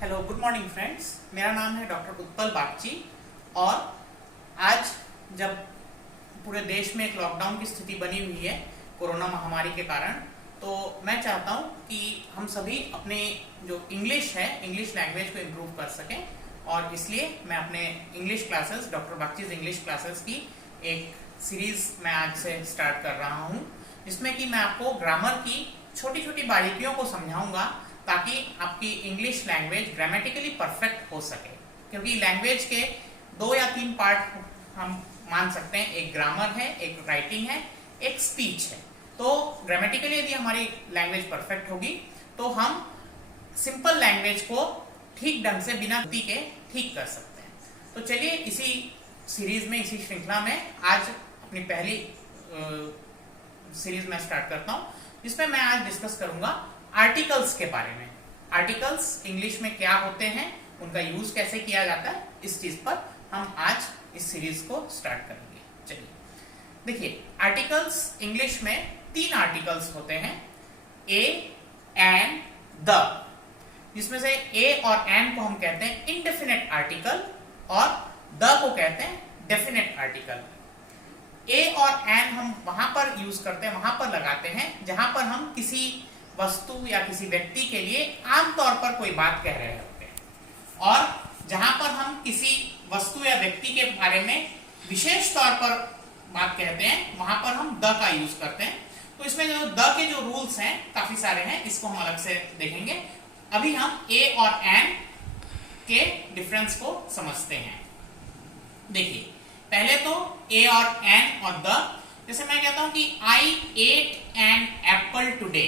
Hello, good morning friends. मेरा नाम है डॉक्टर उत्पल बागची और आज जब पूरे देश में एक लॉकडाउन की स्थिति बनी हुई है कोरोना महामारी के कारण, तो मैं चाहता हूं कि हम सभी अपने जो इंग्लिश है, इंग्लिश लैंग्वेज को इम्प्रूव कर सकें। और इसलिए मैं अपने English classes, doctor Bagchi's English classes की एक सीरीज मैं आज से स्टार्ट कर रहा हूं, जिसमें कि मैं आपको ग्रामर की छोटी छोटी बारीकियों को समझाऊंगा ताकि आपकी इंग्लिश लैंग्वेज ग्रामेटिकली परफेक्ट हो सके। क्योंकि लैंग्वेज के 2 या 3 पार्ट हम मान सकते हैं, एक ग्रामर है, एक राइटिंग है, एक स्पीच है। तो ग्रामेटिकली यदि हमारी लैंग्वेज परफेक्ट होगी तो हम सिंपल लैंग्वेज को ठीक ढंग से बिना गलती के ठीक कर सकते हैं। तो चलिए इसी सीरीज में, इसी श्रृंखला में आज अपनी पहली सीरीज में स्टार्ट करता हूं, जिसमें मैं आज डिस्कस करूंगा आर्टिकल्स के बारे में। आर्टिकल्स इंग्लिश में क्या होते हैं, उनका यूज कैसे किया जाता है, इस चीज पर हम आज इस सीरीज को स्टार्ट करेंगे। चलिए देखिए, आर्टिकल्स इंग्लिश में 3 आर्टिकल्स होते हैं, ए, एंड, द। जिसमें से ए और एंड को हम कहते हैं इंडेफिनेट आर्टिकल और द को कहते हैं डेफिनेट आर्टिकल। ए और एन हम वहां पर यूज करते हैं, वहां पर लगाते हैं जहां पर हम किसी वस्तु या किसी व्यक्ति के लिए आमतौर पर कोई बात कह रहे होते हैं, और जहां पर हम किसी वस्तु या व्यक्ति के बारे में विशेष तौर पर बात कहते हैं, वहां पर हम द का यूज करते हैं। तो इसमें जो द के जो रूल्स हैं काफी सारे हैं, इसको हम अलग से देखेंगे। अभी हम ए और एन के डिफरेंस को समझते हैं। देखिए, पहले तो ए और एन और द। जैसे मैं कहता हूं कि आई एट एन एप्पल टुडे,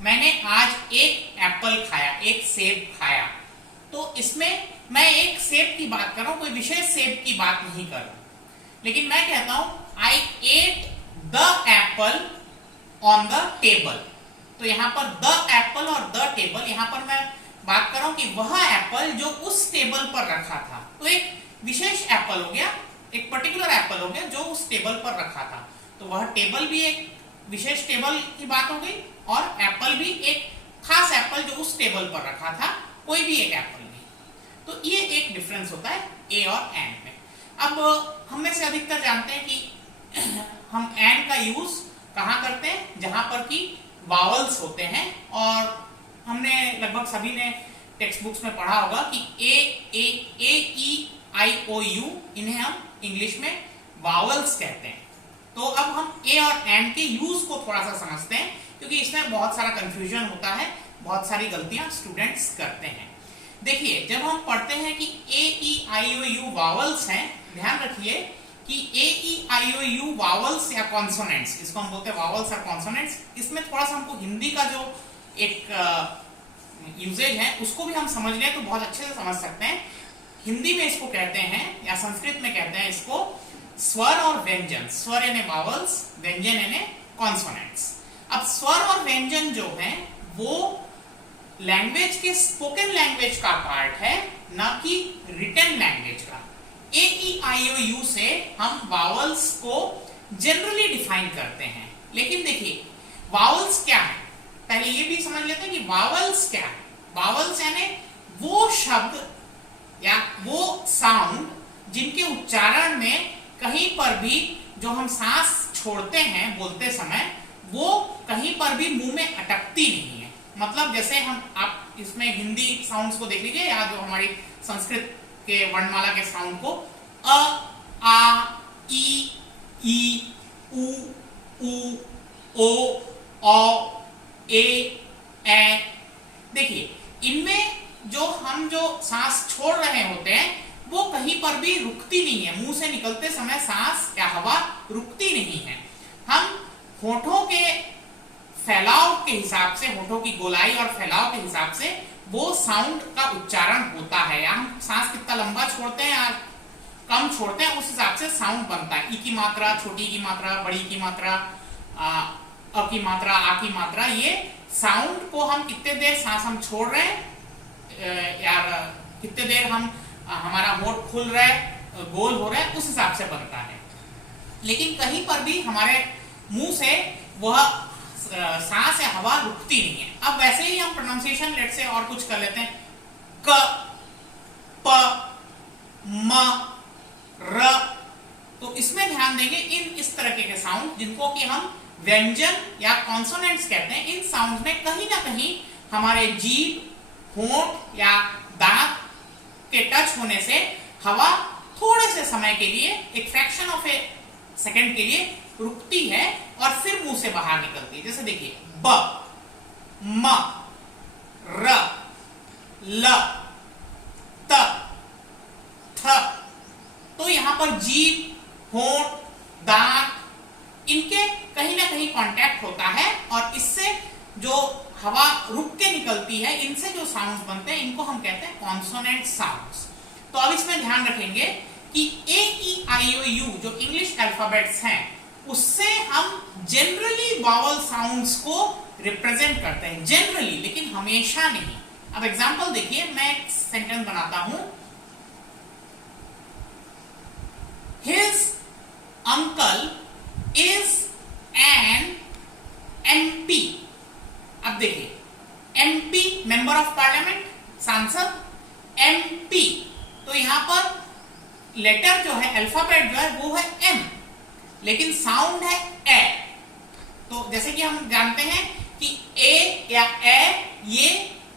मैंने आज एक एप्पल खाया, एक सेब खाया। तो इसमें मैं एक सेब की बात कर रहा हूं, कोई विशेष सेब की बात नहीं कर रहा। लेकिन मैं कहता हूं I ate the apple on the table, तो यहां पर द एप्पल और द टेबल, यहां पर मैं बात कर रहा हूं कि वह एप्पल जो उस टेबल पर रखा था। तो एक विशेष एप्पल हो गया, एक पर्टिकुलर एप्पल हो गया जो उस टेबल पर रखा था। तो वह टेबल भी एक विशेष टेबल की बात हो गई, और एप्पल भी एक खास एप्पल जो उस टेबल पर रखा था, कोई भी एक एप्पल नहीं। तो ये एक डिफरेंस होता है ए और एन में। अब हम में से अधिकतर जानते हैं कि हम एन का यूज कहां करते हैं, जहां पर कि वावल्स होते हैं। और हमने लगभग सभी ने टेक्स्ट बुक्स में पढ़ा होगा कि ए ई आई ओ यू, इन्हें हम इंग्लिश में वावल्स कहते हैं। तो अब हम ए और एन के यूज को थोड़ा सा समझते हैं, क्योंकि इसमें बहुत सारा कंफ्यूजन होता है, बहुत सारी गलतियां स्टूडेंट्स करते हैं। देखिए, जब हम पढ़ते हैं कि ए ई आई ओ यू वावल्स हैं, ध्यान रखिए कि ए ई आई ओ यू वावल्स या कॉन्सोनेंट्स, इसको हम बोलते हैं वावल्स और कॉन्सोनेंट्स। इसमें थोड़ा सा हमको हिंदी का जो एक यूजेज है उसको भी हम समझ लें तो बहुत अच्छे से समझ सकते हैं। हिंदी में इसको कहते हैं, या संस्कृत में कहते हैं इसको स्वर और व्यंजन। स्वर यानी वावल्स, व्यंजन यानी कॉन्सोनेंट्स। अब स्वर और व्यंजन जो हैं वो लैंग्वेज के स्पोकन लैंग्वेज का पार्ट है, ना कि रिटन लैंग्वेज का। ए ई आई ओ यू से हम वावल्स को जनरली डिफाइन करते हैं। लेकिन देखिए, वावल्स क्या है, पहले ये भी समझ लेते हैं कि वावल्स क्या है। वावल्स यानी वो शब्द या वो साउंड जिनके उच्चारण में कहीं पर भी जो हम सांस छोड़ते हैं बोलते समय, वो कहीं पर भी मुंह में अटकती नहीं है। मतलब जैसे आप इसमें हिंदी साउंड्स को देख लीजिए, या जो हमारी संस्कृत के वर्णमाला के साउंड को, अ, आ, ई, उ, ओ, औ, ए, देखिए, इनमें जो सांस छोड़ रहे होते हैं वो कहीं पर भी रुकती नहीं है। मुंह से निकलते समय सांस या हवा रुकती नहीं है। हम होठों के फैलाव के हिसाब से, होठों की गोलाई और फैलाव के हिसाब से वो साउंड का उच्चारण होता है, या हम सांस कितना लंबा छोड़ते हैं या कम छोड़ते हैं, उस हिसाब से साउंड बनता है। ई की मात्रा, छोटी की मात्रा, बड़ी की मात्रा, अ की मात्रा, आ की मात्रा, ये साउंड को हम कितने देर सांस हम छोड़ रहे हैं, यार कितने देर हम हमारा होठ खुल रहा है, गोल हो रहा है, उस हिसाब से बनता है। लेकिन कहीं पर भी हमारे मुंह से वह सांस या हवा रुकती नहीं है। अब वैसे ही हम प्रोनाउंसिएशन लेट से और कुछ कर लेते हैं, क जिनको कि हम व्यंजन या कॉन्सोनेंट्स कहते हैं, इन साउंड्स में कहीं ना कहीं हमारे जीभ, होंठ या दांत के टच होने से हवा थोड़े से समय के लिए, एक फ्रैक्शन ऑफ ए सेकंड के लिए रुकती है और फिर मुंह से बाहर निकलती है। जैसे देखिए ब, म, र, ल, त, थ। तो यहां पर जीभ, होंठ, दांत, इनके कहीं ना कहीं कांटेक्ट होता है और इससे जो हवा रुक के निकलती है, इनसे जो साउंड्स बनते हैं इनको हम कहते हैं कॉन्सोनेंट साउंड्स। तो अब इसमें ध्यान रखेंगे कि ए ई आई ओ यू जो इंग्लिश अल्फाबेट्स हैं, उससे हम जनरली वावल साउंड्स को रिप्रेजेंट करते हैं, जनरली, लेकिन हमेशा नहीं। अब एग्जांपल देखिए, मैं एक सेंटेंस बनाता हूं, his uncle is an MP. अब देखिए एमपी मेंबर ऑफ पार्लियामेंट, सांसद, एमपी, तो यहां पर लेटर जो है, अल्फाबेट जो है वो है एम, लेकिन साउंड है ए। तो जैसे कि हम जानते हैं कि ए या ए ये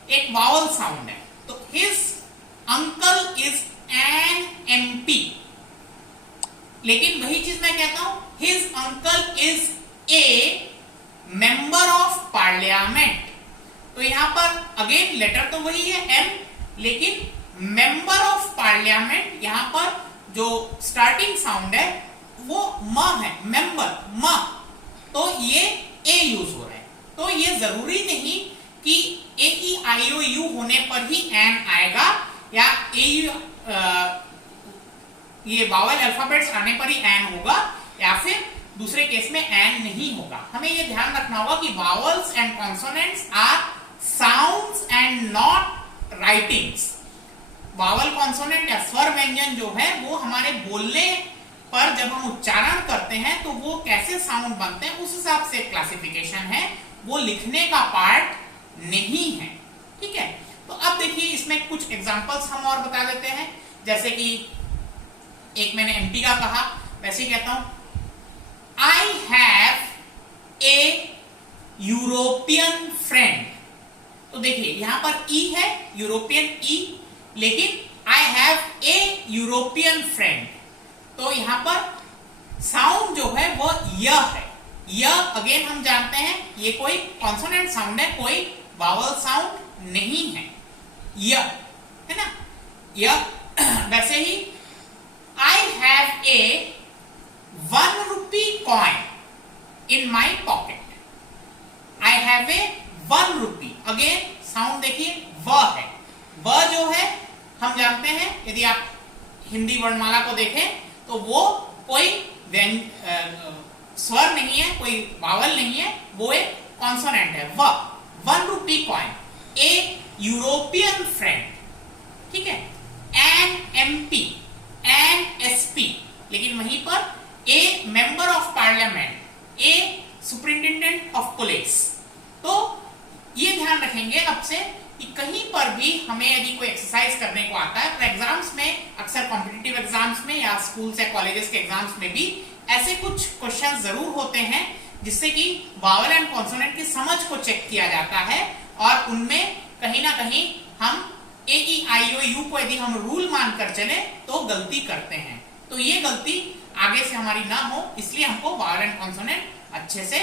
एक वावल साउंड है, तो his uncle is an MP. लेकिन वही चीज मैं कहता हूं, his uncle is a member of parliament. तो यहां पर अगेन लेटर तो वही है एम, लेकिन मेंबर ऑफ पार्लियामेंट, यहां पर जो स्टार्टिंग साउंड है वो म है, मेंबर, म, तो ये ए यूज हो रहा है। तो ये जरूरी नहीं कि ए ई आई ओ यू होने पर ही एन आएगा, या ये वावल अल्फाबेट्स आने पर ही एन होगा, या फिर दूसरे केस में एन नहीं होगा। हमें यह ध्यान रखना होगा कि vowels and consonants are sounds and not writings. Vowel consonant या स्वर व्यंजन जो है वो हमारे बोलने पर जब हम उच्चारण करते हैं तो वो कैसे साउंड बनते हैं उस हिसाब से क्लासिफिकेशन है, वो लिखने का पार्ट नहीं है। ठीक है, तो अब देखिए इसमें कुछ एग्जांपल्स हम और बता देते हैं। जैसे कि एक मैंने एमपी का कहा, वैसे ही कहता हूं, I have a European friend. तो देखिए यहां पर ई है, यूरोपियन ई, लेकिन I have a European friend, तो यहां पर साउंड जो है वो य है। य अगेन हम जानते हैं ये कोई कॉन्सोनेंट साउंड है, कोई वावल साउंड नहीं है, य है ना, य। वैसे ही I have a 1 rupee coin in my pocket. I have a 1 rupee. Again sound देखिए व है, व जो है हम जानते हैं, यदि आप हिंदी वर्णमाला को देखें तो वो कोई स्वर नहीं है, कोई वावल नहीं है, वो एक कॉन्सोनेंट है, व। 1 rupee coin, ए यूरोपियन फ्रेंड, ठीक है, एन एमपी, एन एसपी, लेकिन वहीं पर ए member of parliament, A superintendent of police. तो ये ध्यान रखेंगे अब से कि कहीं पर भी हमें यदि कोई एक्सरसाइज करने को आता है, तो एग्जाम्स में, अक्सर कॉम्पिटिटिव एग्जाम्स में या स्कूल्स या कॉलेजेस के एग्जाम्स में भी ऐसे कुछ क्वेश्चन जरूर होते हैं जिससे कि वावल एंड कॉन्सोनेंट की समझ को चेक किया जाता है, और उनमें कहीं ना कहीं हम ए ई आई ओ यू को यदि हम रूल मानकर चले तो गलती करते हैं। तो ये गलती आगे से हमारी ना हो, इसलिए हमको वावल एंड कॉन्सोनेंट अच्छे से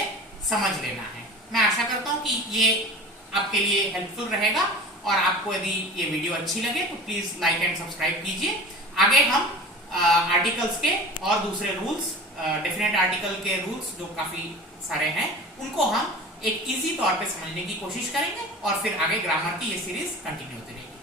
समझ लेना है। मैं आशा करता हूं कि ये आपके लिए हेल्पफुल रहेगा, और आपको यदि ये वीडियो अच्छी लगे तो प्लीज लाइक एंड सब्सक्राइब कीजिए। आगे हम आर्टिकल्स के और दूसरे रूल्स, डेफिनेट आर्टिकल के रूल्स जो काफी सारे हैं, उनको हम एक इजी तौर पे समझने की कोशिश करेंगे, और फिर आगे ग्रामर की ये सीरीज कंटिन्यू होती रहेगी।